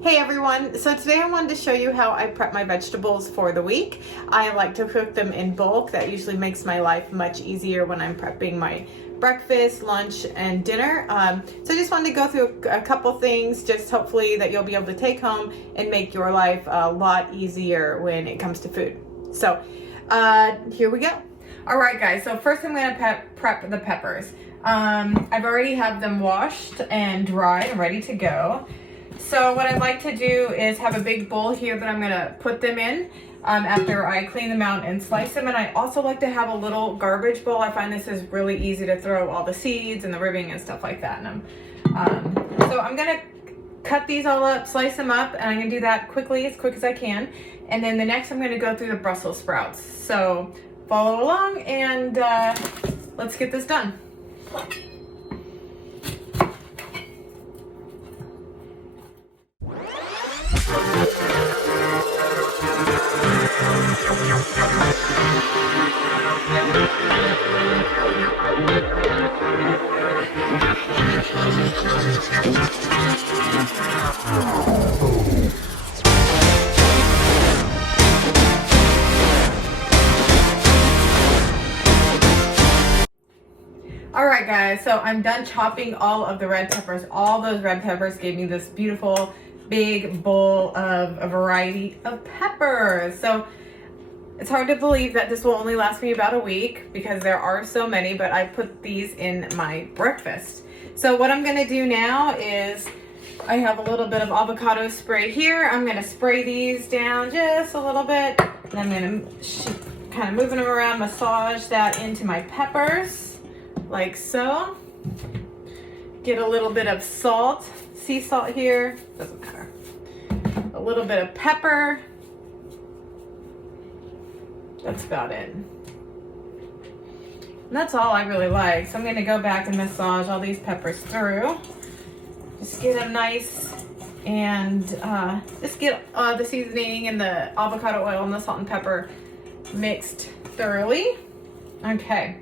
Hey everyone, so today I wanted to show you how I prep my vegetables for the week. I like to cook them in bulk. That usually makes my life much easier when I'm prepping my breakfast, lunch, and dinner. So I just wanted to go through a couple things, just hopefully that you'll be able to take home and make your life a lot easier when it comes to food. So here we go. All right guys, so first I'm gonna prep the peppers. I've already have them washed and dried and ready to go. So what I'd like to do is have a big bowl here that I'm gonna put them in after I clean them out and slice them. And I also like to have a little garbage bowl. I find this is really easy to throw all the seeds and the ribbing and stuff like that in them. So I'm gonna cut these all up, slice them up, and I'm gonna do that quickly, as quick as I can. And then the next I'm gonna go through the Brussels sprouts. So follow along and let's get this done. All right guys, so I'm done chopping all of the red peppers. All those red peppers gave me this beautiful big bowl of a variety of peppers. So it's hard to believe that this will only last me about a week because there are so many, but I put these in my breakfast. So what I'm gonna do now is I have a little bit of avocado spray here. I'm gonna spray these down just a little bit. And I'm gonna kind of moving them around, massage that into my peppers like so. Get a little bit of salt, sea salt here, doesn't matter. A little bit of pepper. That's about it. And that's all I really like. So I'm gonna go back and massage all these peppers through. Just get them nice and just get the seasoning and the avocado oil and the salt and pepper mixed thoroughly. Okay,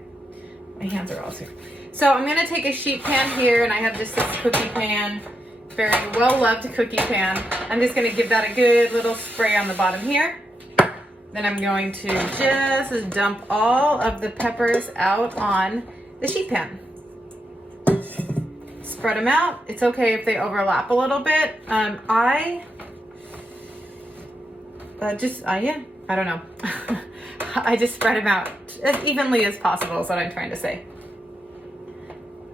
my hands are all here. So I'm gonna take a sheet pan here, and I have just this cookie pan, very well loved cookie pan. I'm just gonna give that a good little spray on the bottom here. Then I'm going to just dump all of the peppers out on the sheet pan. Spread them out. It's okay if they overlap a little bit. I don't know. I just spread them out as evenly as possible is what I'm trying to say.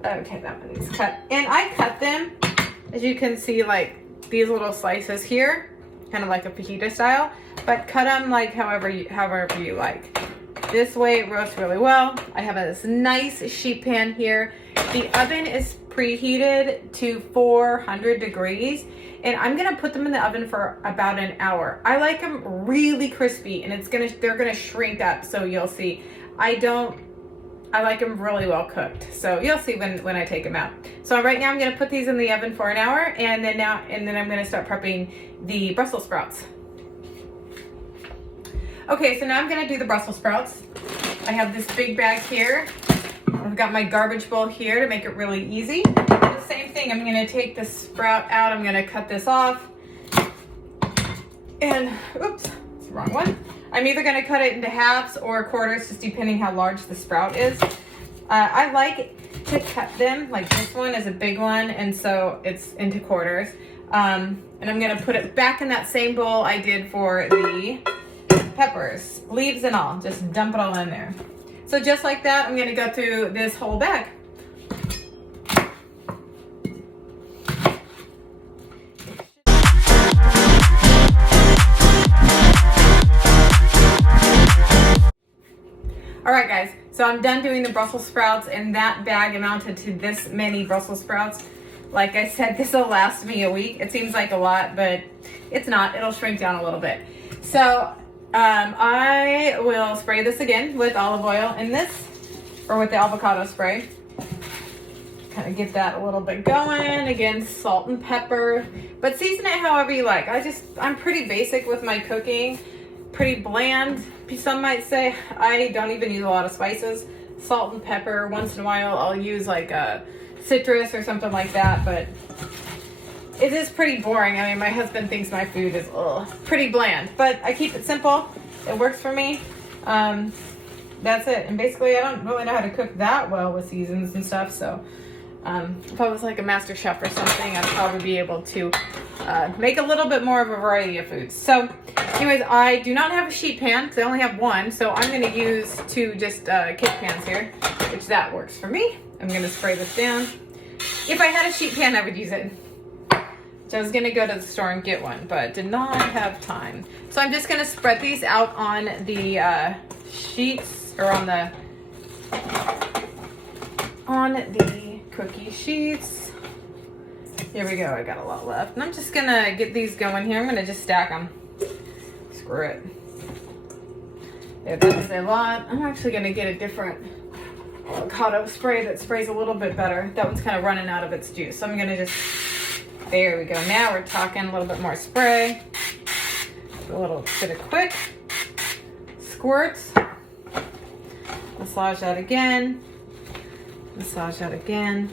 Okay, that one's cut. And I cut them, as you can see, like these little slices here, kind of like a fajita style, but cut them like however you like. This way it roasts really well. I have this nice sheet pan here. The oven is preheated to 400 degrees, and I'm gonna put them in the oven for about an hour. I like them really crispy, and they're gonna shrink up, so you'll see. I like them really well cooked, so you'll see when I take them out. So right now I'm gonna put these in the oven for an hour, and then I'm gonna start prepping the Brussels sprouts. Okay, so now I'm gonna do the Brussels sprouts. I have this big bag here. I've got my garbage bowl here to make it really easy. The same thing, I'm gonna take the sprout out, I'm gonna cut this off. And, oops, it's the wrong one. I'm either gonna cut it into halves or quarters, just depending how large the sprout is. I like to cut them, like this one is a big one, and so it's into quarters. And I'm gonna put it back in that same bowl I did for the peppers, leaves and all, just dump it all in there. So just like that, I'm gonna go through this whole bag. All right guys, so I'm done doing the Brussels sprouts, and that bag amounted to this many Brussels sprouts. Like I said, this will last me a week. It seems like a lot, but it's not. It'll shrink down a little bit. So I will spray this again with olive oil in this, or with the avocado spray. Kind of get that a little bit going. Again, salt and pepper, but season it however you like. I'm pretty basic with my cooking, pretty bland. Some might say. I don't even use a lot of spices. Salt and pepper. Once in a while I'll use like a citrus or something like that, but it is pretty boring. I mean, my husband thinks my food is pretty bland, but I keep it simple. It works for me. That's it. And basically, I don't really know how to cook that well with seasons and stuff. So if I was like a master chef or something, I'd probably be able to make a little bit more of a variety of foods. So anyways, I do not have a sheet pan because I only have one. So I'm going to use two just cake pans here, which that works for me. I'm going to spray this down. If I had a sheet pan, I would use it. So I was going to go to the store and get one, but did not have time. So I'm just going to spread these out on the sheets, or on the cookie sheets. Here we go. I got a lot left. And I'm just going to get these going here. I'm going to just stack them. Screw it. There, that is a lot. I'm actually going to get a different avocado spray that sprays a little bit better. That one's kind of running out of its juice. So I'm going to just... There we go. Now we're talking a little bit more spray. A little bit of quick squirts. Massage that again. Massage that again.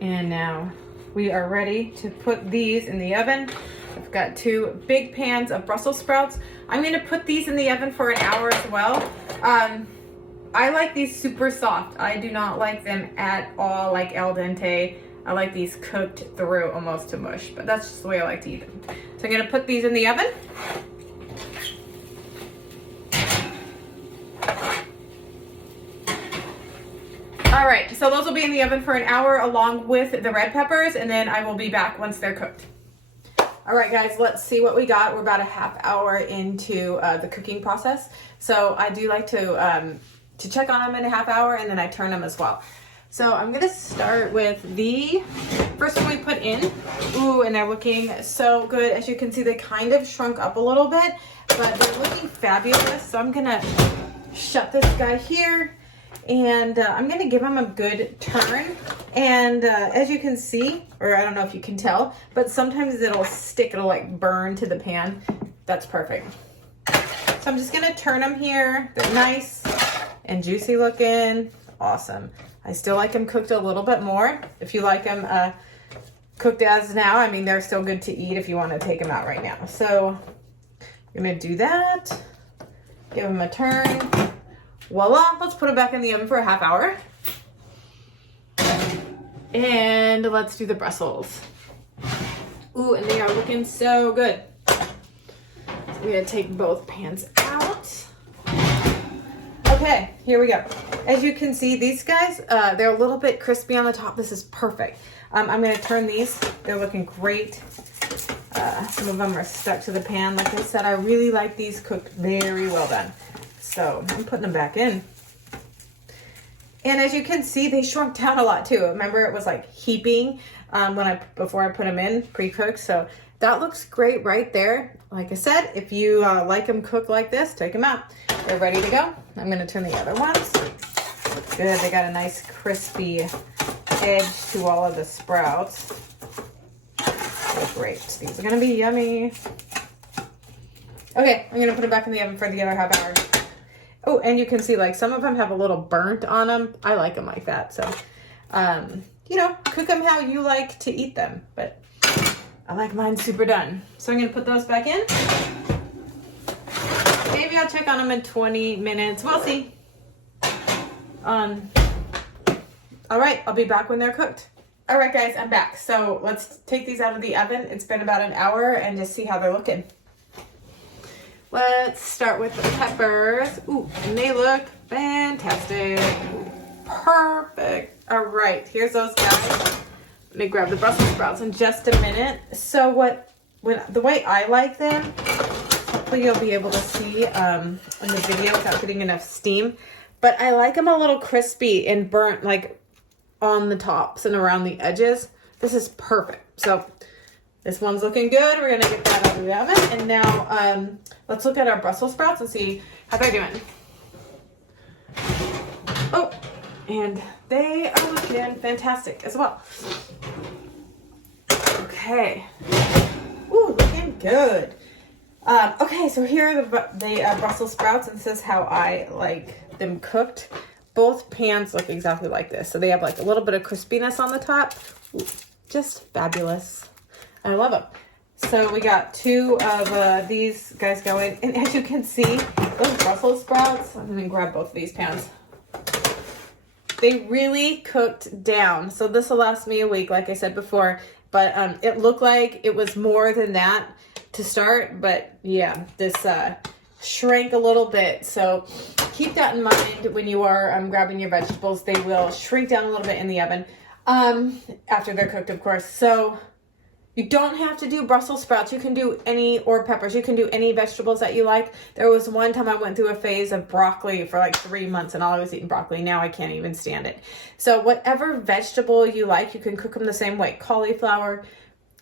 And now we are ready to put these in the oven. I've got two big pans of Brussels sprouts. I'm going to put these in the oven for an hour as well. I like these super soft. I do not like them at all like al dente. I like these cooked through almost to mush, but that's just the way I like to eat them. So I'm gonna put these in the oven. All right, so those will be in the oven for an hour along with the red peppers, and then I will be back once they're cooked. All right, guys, let's see what we got. We're about a half hour into the cooking process. So I do like to check on them in a half hour, and then I turn them as well. So I'm gonna start with the first one we put in. Ooh, and they're looking so good. As you can see, they kind of shrunk up a little bit, but they're looking fabulous. So I'm gonna shut this guy here, and I'm gonna give them a good turn. And as you can see, or I don't know if you can tell, but sometimes it'll stick, it'll like burn to the pan. That's perfect. So I'm just gonna turn them here. They're nice and juicy looking. Awesome. I still like them cooked a little bit more. If you like them cooked as now, I mean, they're still good to eat if you want to take them out right now. So I'm going to do that. Give them a turn. Voila. Let's put them back in the oven for a half hour. And let's do the Brussels. Ooh, and they are looking so good. So I'm going to take both pans out. Okay, here we go. As you can see, these guys, they're a little bit crispy on the top. This is perfect. I'm going to turn these. They're looking great. Some of them are stuck to the pan. Like I said, I really like these cooked very well done. So I'm putting them back in. And as you can see, they shrunk down a lot too. Remember, it was like heaping before I put them in pre-cooked. So that looks great right there. Like I said, if you like them cooked like this, take them out. They're ready to go. I'm going to turn the other ones. Good. They got a nice crispy edge to all of the sprouts. They're great. These are going to be yummy. Okay, I'm going to put them back in the oven for the other half hour. Oh, and you can see like some of them have a little burnt on them. I like them like that. So, you know, cook them how you like to eat them. But I like mine super done. So I'm going to put those back in. Maybe I'll check on them in 20 minutes. We'll see. All right, I'll be back when they're cooked. All right, guys, I'm back. So let's take these out of the oven. It's been about an hour and just see how they're looking. Let's start with the peppers. Ooh, and they look fantastic. Perfect. All right, here's those guys. Let me grab the Brussels sprouts in just a minute. So the way I like them, hopefully you'll be able to see in the video without getting enough steam, but I like them a little crispy and burnt like on the tops and around the edges. This is perfect. So this one's looking good. We're gonna get that out of the oven. And now let's look at our Brussels sprouts and see how they're doing. Oh, and they are looking fantastic as well. Okay. Ooh, looking good. Okay, so here are the Brussels sprouts, and this is how I like them cooked. Both pans look exactly like this. So they have like a little bit of crispiness on the top. Ooh, just fabulous. I love them. So we got 2 of these guys going. And as you can see, those Brussels sprouts, I'm gonna grab both of these pans. They really cooked down. So this will last me a week, like I said before, but it looked like it was more than that to start, but yeah, this shrank a little bit. So keep that in mind when you are grabbing your vegetables. They will shrink down a little bit in the oven after they're cooked, of course. So you don't have to do Brussels sprouts. You can do any, or peppers. You can do any vegetables that you like. There was one time I went through a phase of broccoli for like 3 months and all I was eating broccoli. Now I can't even stand it. So whatever vegetable you like, you can cook them the same way. Cauliflower,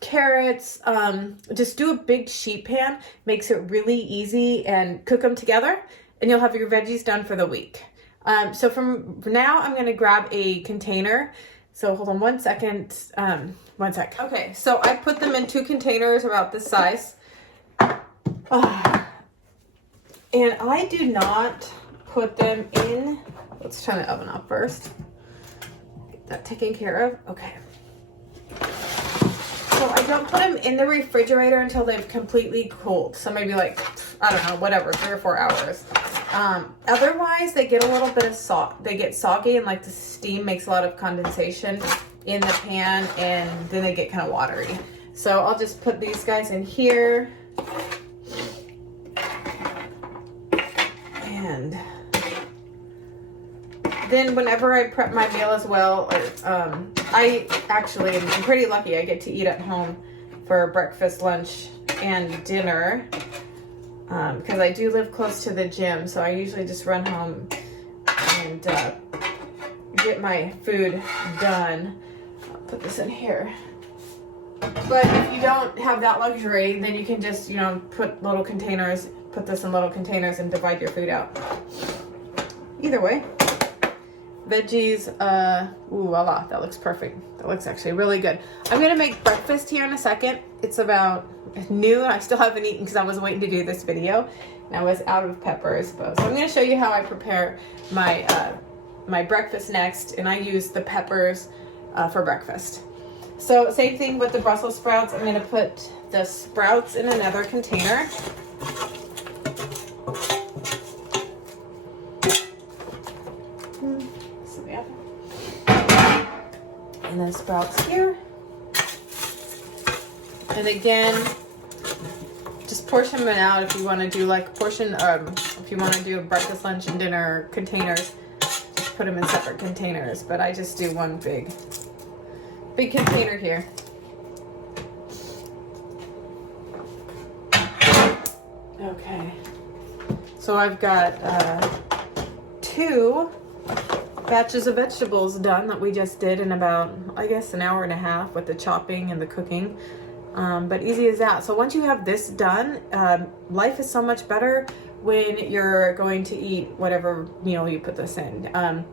carrots, just do a big sheet pan. Makes it really easy, and cook them together and you'll have your veggies done for the week. So from now I'm going to grab a container. So hold on 1 second. 1 sec. Okay, so I put them in 2 containers about this size. And I do not put them in. Let's turn the oven off first. Get that taken care of. Okay. So I don't put them in the refrigerator until they've completely cooled. So maybe like, I don't know, whatever, 3 or 4 hours. Otherwise, they get a little bit of they get soggy, and like the steam makes a lot of condensation in the pan, and then they get kind of watery. So I'll just put these guys in here. And then whenever I prep my meal as well, I actually am pretty lucky. I get to eat at home for breakfast, lunch, and dinner. Because I do live close to the gym, so I usually just run home and get my food done. I'll put this in here. But if you don't have that luxury, then you can just, put little containers, put this in little containers and divide your food out. Either way. Veggies, ooh la la, that looks perfect. That looks actually really good. I'm gonna make breakfast here in a second. It's about noon. I still haven't eaten because I was waiting to do this video and I was out of peppers. So I'm gonna show you how I prepare my my breakfast next, and I use the peppers for breakfast. So same thing with the Brussels sprouts. I'm gonna put the sprouts in another container. And then sprouts here. And again, just portion them out if you want to do like if you want to do breakfast, lunch, and dinner containers, just put them in separate containers. But I just do one big container here. Okay. So I've got 2 batches of vegetables done that we just did in about, I guess, an hour and a half with the chopping and the cooking. But easy as that. So once you have this done, life is so much better when you're going to eat whatever meal you put this in.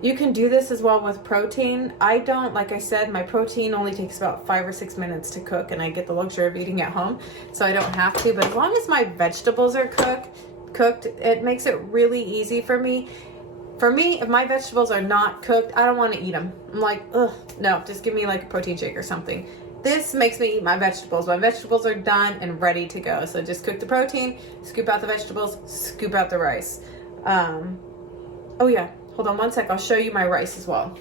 You can do this as well with protein. I don't, like I said, my protein only takes about 5 or 6 minutes to cook, and I get the luxury of eating at home, so I don't have to. But as long as my vegetables are cooked, it makes it really easy for me. For me, if my vegetables are not cooked, I don't want to eat them. I'm like, ugh, no, just give me like a protein shake or something. This makes me eat my vegetables. My vegetables are done and ready to go. So just cook the protein, scoop out the vegetables, scoop out the rice. Oh yeah, hold on 1 sec. I'll show you my rice as well.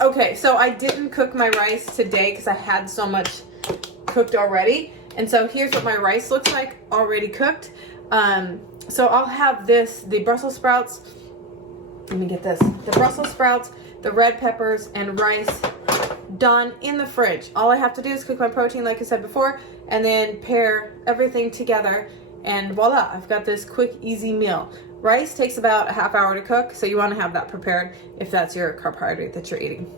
Okay, so I didn't cook my rice today because I had so much cooked already. And so here's what my rice looks like, already cooked. So I'll have the Brussels sprouts, let me get this, the Brussels sprouts, the red peppers, and rice done in the fridge. All I have to do is cook my protein, like I said before, and then pair everything together, and voila, I've got this quick, easy meal. Rice takes about a half hour to cook, so you want to have that prepared if that's your carbohydrate that you're eating.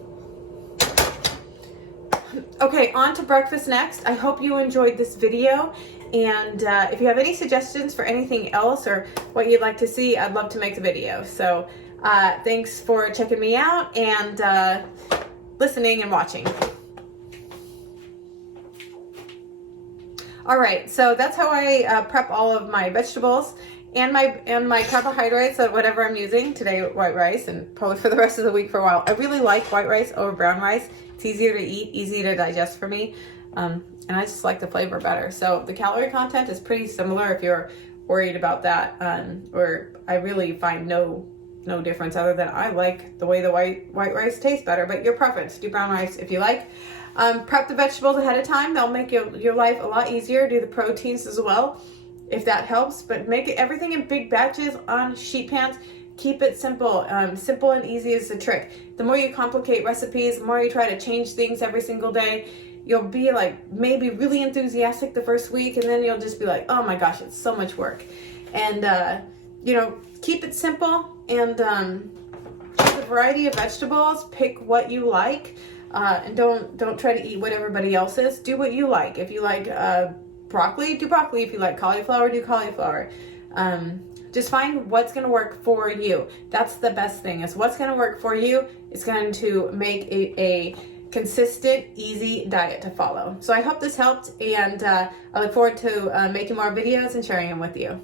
Okay, on to breakfast next. I hope you enjoyed this video, and if you have any suggestions for anything else or what you'd like to see, I'd love to make the video. So thanks for checking me out and listening and watching. All right, so that's how I prep all of my vegetables, and my carbohydrates, so whatever I'm using today, white rice, and probably for the rest of the week for a while. I really like white rice over brown rice. It's easier to eat, easy to digest for me, and I just like the flavor better. So the calorie content is pretty similar if you're worried about that, or I really find no difference other than I like the way the white rice tastes better, but your preference. Do brown rice if you like. Prep the vegetables ahead of time. They'll make your life a lot easier. Do the proteins as well, if that helps, but make everything in big batches on sheet pans. Keep it simple. Simple and easy is the trick. The more you complicate recipes, the more you try to change things every single day, you'll be like maybe really enthusiastic the first week, and then you'll just be like, oh my gosh, it's so much work. And keep it simple, and choose a variety of vegetables. Pick what you like, and don't try to eat what everybody else is. Do what you like. If you like broccoli, do broccoli. If you like cauliflower, do cauliflower. Just find what's going to work for you. That's the best thing, is what's going to work for you is going to make a consistent, easy diet to follow. So I hope this helped, and I look forward to making more videos and sharing them with you.